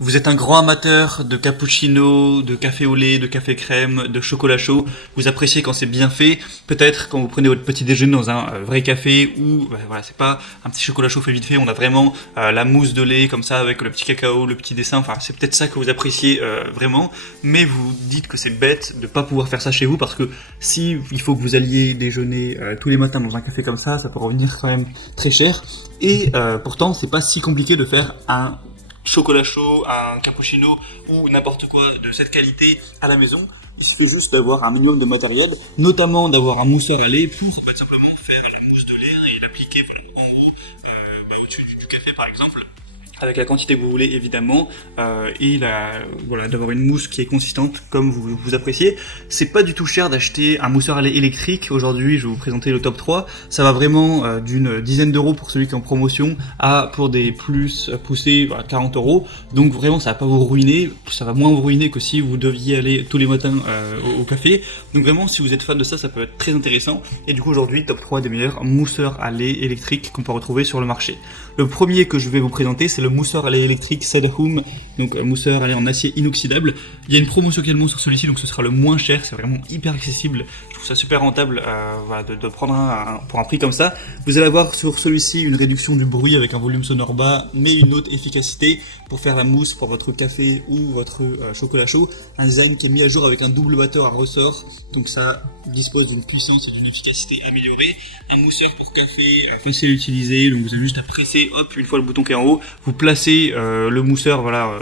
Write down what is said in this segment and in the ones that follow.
Vous êtes un grand amateur de cappuccino, de café au lait, de café crème, de chocolat chaud. Vous appréciez quand c'est bien fait. Peut-être quand vous prenez votre petit déjeuner dans un vrai café où, voilà, c'est pas un petit chocolat chaud fait vite fait. On a vraiment la mousse de lait comme ça avec le petit cacao, le petit dessin. Enfin, c'est peut-être ça que vous appréciez vraiment. Mais vous dites que c'est bête de pas pouvoir faire ça chez vous parce que si il faut que vous alliez déjeuner tous les matins dans un café comme ça peut revenir quand même très cher. Et pourtant, c'est pas si compliqué de faire un chocolat chaud, un cappuccino ou n'importe quoi de cette qualité à la maison. Il suffit juste d'avoir un minimum de matériel, notamment d'avoir un mousseur à lait, pour ça peut être simplement faire la mousse de lait et l'appliquer en haut, au-dessus du café par exemple, avec la quantité que vous voulez évidemment, et voilà, d'avoir une mousse qui est consistante comme vous appréciez. C'est pas du tout cher d'acheter un mousseur à lait électrique. Aujourd'hui, je vais vous présenter le top 3. Ça va vraiment d'une dizaine d'euros pour celui qui est en promotion à pour des plus poussés 40 euros. Donc vraiment, ça va pas vous ruiner. Ça va moins vous ruiner que si vous deviez aller tous les matins au café. Donc vraiment, si vous êtes fan de ça, ça peut être très intéressant. Et du coup, aujourd'hui, top 3 des meilleurs mousseurs à lait électriques qu'on peut retrouver sur le marché. Le premier que je vais vous présenter, c'est le mousseur à lait électrique Sedahum, donc mousseur à lait en acier inoxydable. Il y a une promotion également sur celui-ci, donc ce sera le moins cher, c'est vraiment hyper accessible. Je trouve ça super rentable voilà, de prendre pour un prix comme ça. Vous allez avoir sur celui-ci une réduction du bruit avec un volume sonore bas, mais une haute efficacité pour faire la mousse pour votre café ou votre chocolat chaud. Un design qui est mis à jour avec un double batteur à ressort, donc ça dispose d'une puissance et d'une efficacité améliorée. Un mousseur pour café facile à utiliser, donc vous avez juste à presser, hop, une fois le bouton qui est en haut, vous placez le mousseur voilà,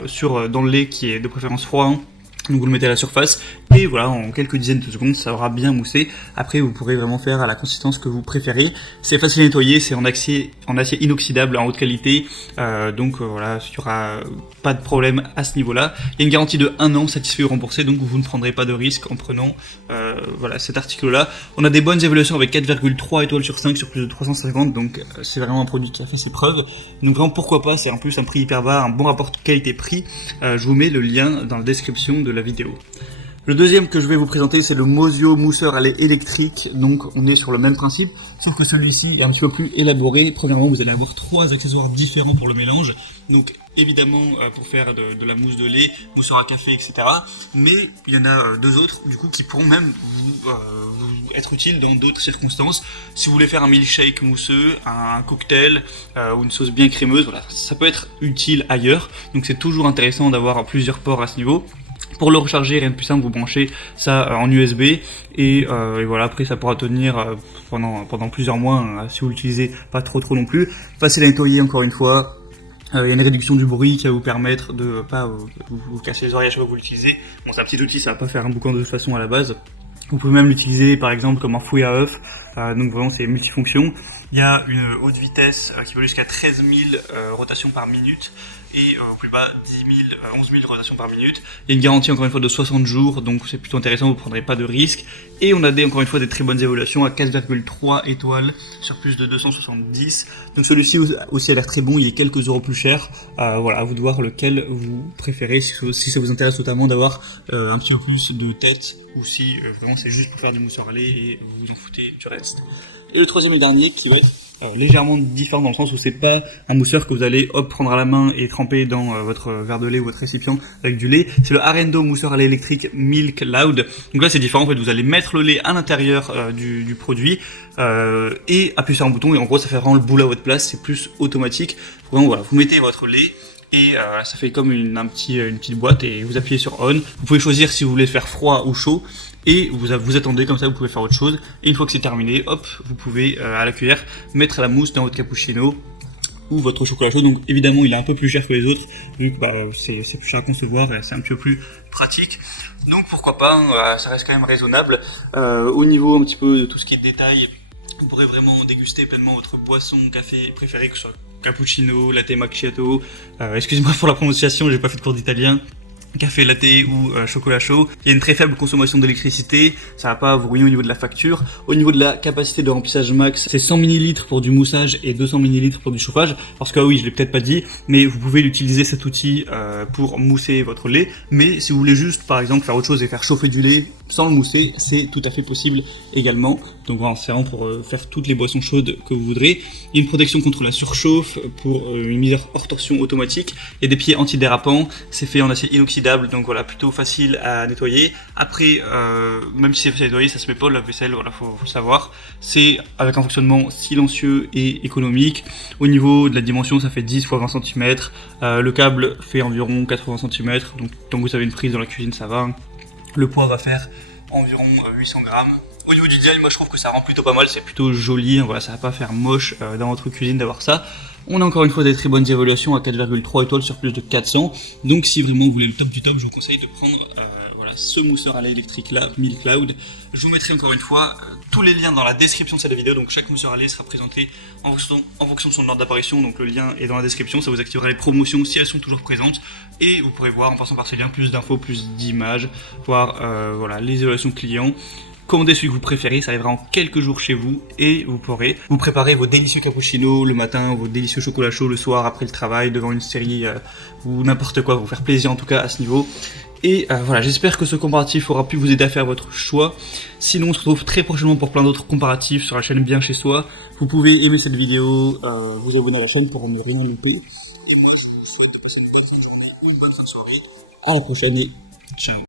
dans le lait qui est de préférence froid, hein. Donc vous le mettez à la surface et voilà, en quelques dizaines de secondes ça aura bien moussé. Après vous pourrez vraiment faire à la consistance que vous préférez. C'est facile à nettoyer, c'est en acier inoxydable en haute qualité, donc voilà, il n'y aura pas de problème à ce niveau-là. Il y a une garantie de 1 an satisfait ou remboursé, donc vous ne prendrez pas de risque en prenant voilà, cet article-là. On a des bonnes évaluations avec 4,3 étoiles sur 5 sur plus de 350, donc c'est vraiment un produit qui a fait ses preuves. Donc vraiment pourquoi pas, c'est en plus un prix hyper bas, un bon rapport qualité-prix. Je vous mets le lien dans la description de la vidéo. Le deuxième que je vais vous présenter, c'est le Mosio mousseur à lait électrique. Donc on est sur le même principe, sauf que celui-ci est un petit peu plus élaboré. Premièrement, vous allez avoir 3 accessoires différents pour le mélange. Donc évidemment pour faire de la mousse de lait, mousseur à café, etc. Mais il y en a 2 autres du coup qui pourront même vous être utiles dans d'autres circonstances. Si vous voulez faire un milkshake mousseux, un cocktail ou une sauce bien crémeuse, voilà, ça peut être utile ailleurs. Donc c'est toujours intéressant d'avoir plusieurs ports à ce niveau. Pour le recharger, rien de plus simple, vous branchez ça en USB et voilà, après ça pourra tenir pendant plusieurs mois si vous l'utilisez pas trop non plus. Facile à nettoyer encore une fois. Il y a une réduction du bruit qui va vous permettre de pas vous casser les oreilles à chaque fois que vous l'utilisez. Bon, c'est un petit outil, ça va pas faire un boucan de toute façon à la base. Vous pouvez même l'utiliser par exemple comme un fouet à œuf, donc vraiment c'est multifonction. Il y a une haute vitesse qui va jusqu'à 13 000 rotations par minute et au plus bas 11 000 rotations par minute. Il y a une garantie encore une fois de 60 jours, donc c'est plutôt intéressant, vous ne prendrez pas de risque. Et on a encore une fois des très bonnes évaluations à 4,3 étoiles sur plus de 270. Donc celui-ci aussi a l'air très bon, il est quelques euros plus cher. Voilà, à vous de voir lequel vous préférez, si ça vous intéresse notamment d'avoir un petit peu plus de tête, ou si vraiment c'est juste pour faire du mousseur à lait et vous vous en foutez du reste. Et le troisième et dernier qui va être légèrement différent dans le sens où c'est pas un mousseur que vous allez prendre à la main et tremper dans votre verre de lait ou votre récipient avec du lait. C'est le Arendo mousseur à lait électrique Milk Loud. Donc là c'est différent, en fait vous allez mettre le lait à l'intérieur du produit et appuyer sur un bouton et en gros ça fait vraiment le boulot à votre place, c'est plus automatique. Vraiment voilà, vous mettez votre lait et ça fait comme une petite boîte et vous appuyez sur on. Vous pouvez choisir si vous voulez faire froid ou chaud. Et vous attendez comme ça, vous pouvez faire autre chose. Et une fois que c'est terminé, hop, vous pouvez à la cuillère mettre la mousse dans votre cappuccino ou votre chocolat chaud. Donc évidemment, il est un peu plus cher que les autres, vu que c'est plus cher à concevoir et c'est un petit peu plus pratique. Donc pourquoi pas, ça reste quand même raisonnable. Au niveau un petit peu de tout ce qui est détail, vous pourrez vraiment déguster pleinement votre boisson, café préféré, que ce soit cappuccino, latte macchiato. Excusez-moi pour la prononciation, j'ai pas fait de cours d'italien. café latte ou chocolat chaud. Il y a une très faible consommation d'électricité, ça va pas vous ruiner au niveau de la facture. Au niveau de la capacité de remplissage max, c'est 100 ml pour du moussage et 200 ml pour du chauffage. Parce que oui, je l'ai peut-être pas dit, mais vous pouvez utiliser cet outil pour mousser votre lait. Mais si vous voulez juste, par exemple, faire autre chose et faire chauffer du lait sans le mousser, c'est tout à fait possible également. Donc voilà, c'est vraiment pour faire toutes les boissons chaudes que vous voudrez. Il y a une protection contre la surchauffe, pour une mise hors torsion automatique. Il y a des pieds antidérapants, c'est fait en acier inoxydable, donc voilà, plutôt facile à nettoyer. Après, même si c'est facile à nettoyer, ça se met pas au lave-vaisselle, voilà, faut le savoir. C'est avec un fonctionnement silencieux et économique. Au niveau de la dimension, ça fait 10 x 20 cm. Le câble fait environ 80 cm, donc tant que vous avez une prise dans la cuisine, ça va. Le poids va faire environ 800 grammes. Au niveau du design, moi je trouve que ça rend plutôt pas mal, c'est plutôt joli, voilà, ça va pas faire moche dans votre cuisine d'avoir ça. On a encore une fois des très bonnes évaluations à 4,3 étoiles sur plus de 400. Donc si vraiment vous voulez le top du top, je vous conseille de prendre voilà, ce mousseur à lait électrique là, Milcloud. Je vous mettrai encore une fois tous les liens dans la description de cette vidéo. Donc chaque mousseur à lait sera présenté en fonction de son ordre d'apparition. Donc le lien est dans la description, ça vous activera les promotions si elles sont toujours présentes. Et vous pourrez voir en passant par ce lien plus d'infos, plus d'images, voir voilà, les évaluations clients. Commandez celui que vous préférez, ça arrivera en quelques jours chez vous et vous pourrez vous préparer vos délicieux cappuccinos le matin, vos délicieux chocolats chauds le soir après le travail, devant une série ou n'importe quoi, vous faire plaisir en tout cas à ce niveau. Et voilà, j'espère que ce comparatif aura pu vous aider à faire votre choix. Sinon, on se retrouve très prochainement pour plein d'autres comparatifs sur la chaîne Bien Chez Soi. Vous pouvez aimer cette vidéo, vous abonner à la chaîne pour ne rien louper. Et moi, je vous souhaite de passer une bonne fin de journée ou une bonne fin de soirée. À la prochaine et ciao.